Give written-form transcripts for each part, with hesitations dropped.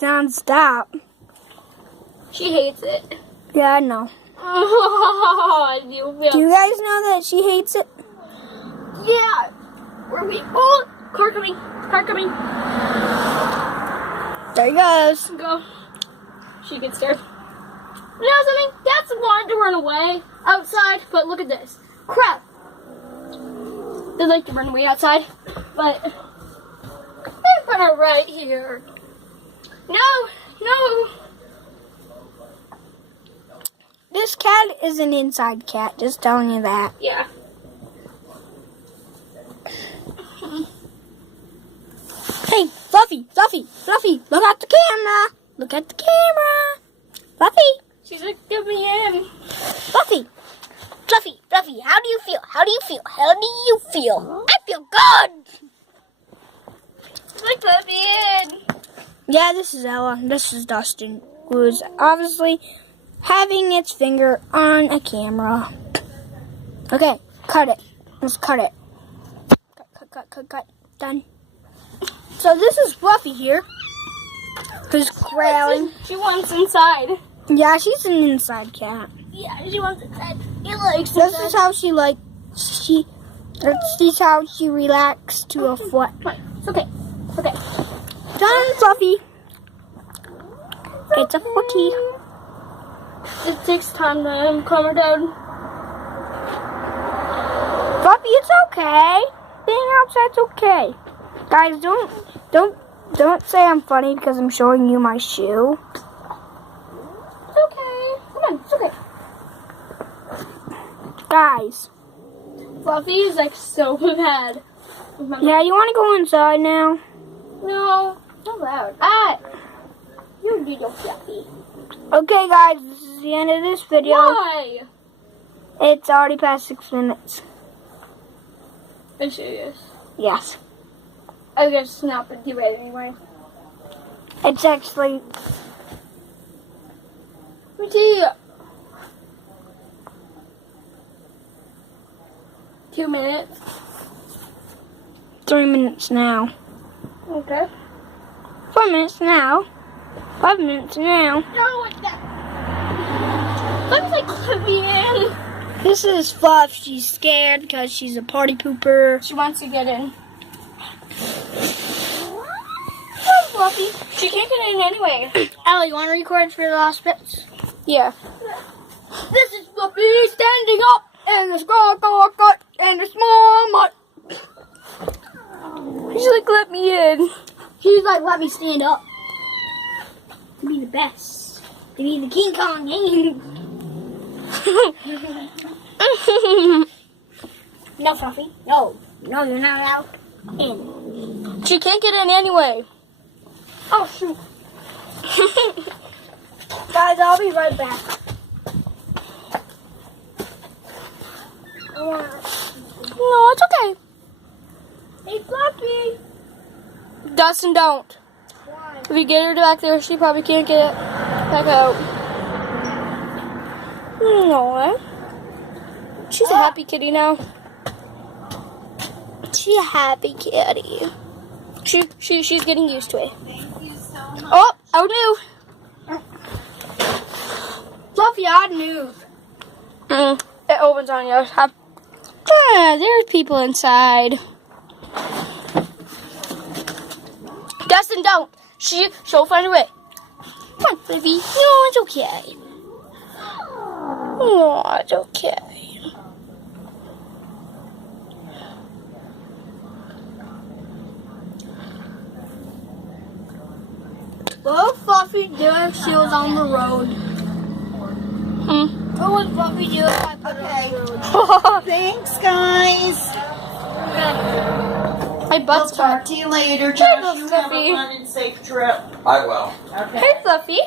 non-stop. She hates it. Yeah, I know. Oh, Do you guys know that she hates it? Yeah. Where we? Oh, car coming. Car coming. There he goes. Go. She gets scared. You know something? That's wanted to run away outside, but look at this. Crap. They like to run away outside, but they're gonna right here. No. This cat is an inside cat, just telling you that. Yeah. Hey, Fluffy, look at the camera. Look at the camera. Fluffy. She's like, get me in. Fluffy, how do you feel? I feel good. She's like, let me in. Yeah, this is Ella. This is Dustin, who's obviously having its finger on a camera. Okay, cut it. Let's cut it. Cut. Done. So this is Fluffy here, who's growling. She wants inside. Yeah, she's an inside cat. Yeah, she wants inside. He likes This is how she this is how she relaxes to a foot. It's okay. Done, Fluffy. It's a footy. It takes time to calm her down. Fluffy, it's okay. Being outside's okay. Guys, don't say I'm funny because I'm showing you my shoe. It's okay. Come on, it's okay. Guys. Fluffy is like so bad. Yeah, you want to go inside now? No, so loud. Ah, you little Fluffy. Okay, guys, this is the end of this video. Why? It's already past 6 minutes. Are you serious? Yes. I guess it's not but do it anyway. It's actually... Let me see. 2 minutes. 3 minutes now. Okay. 4 minutes now. 5 minutes now. No, what's that? Looks like let me in. This is Fluff. She's scared because she's a party pooper. She wants to get in. Oh, Fluffy. She can't get in anyway. Ellie, you want to record for the last bits? Yeah. This is Fluffy standing up in the skull and the small mud. She's like, let me in. She's like, let me stand up. To be the best. To be the King Kong game. No, Fluffy. No, you're not allowed in. She can't get in anyway. Oh, shoot. Guys, I'll be right back. No, it's okay. Hey, Fluffy. Dustin, don't. Why? If you get her back there, she probably can't get it back out. No. She's a happy kitty now. She's a happy kitty. She's getting used to it. Thank you so much. Oh, I knew. Fluffy, odd move. It opens on you. There's people inside. Dustin, don't. She'll find a way. Come on, baby. No, it's okay. No, it's okay. What would Fluffy do if she was on the road? What would Fluffy do if I put her on the road? Thanks, guys. My We'll butt's talk to you later, Josh. little You have Fluffy. a fun and safe trip. I will. Okay. Hey, Fluffy.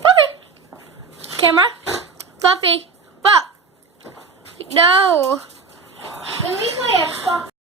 Fluffy. Camera. Fluffy. Fluff. No. Can we play Xbox?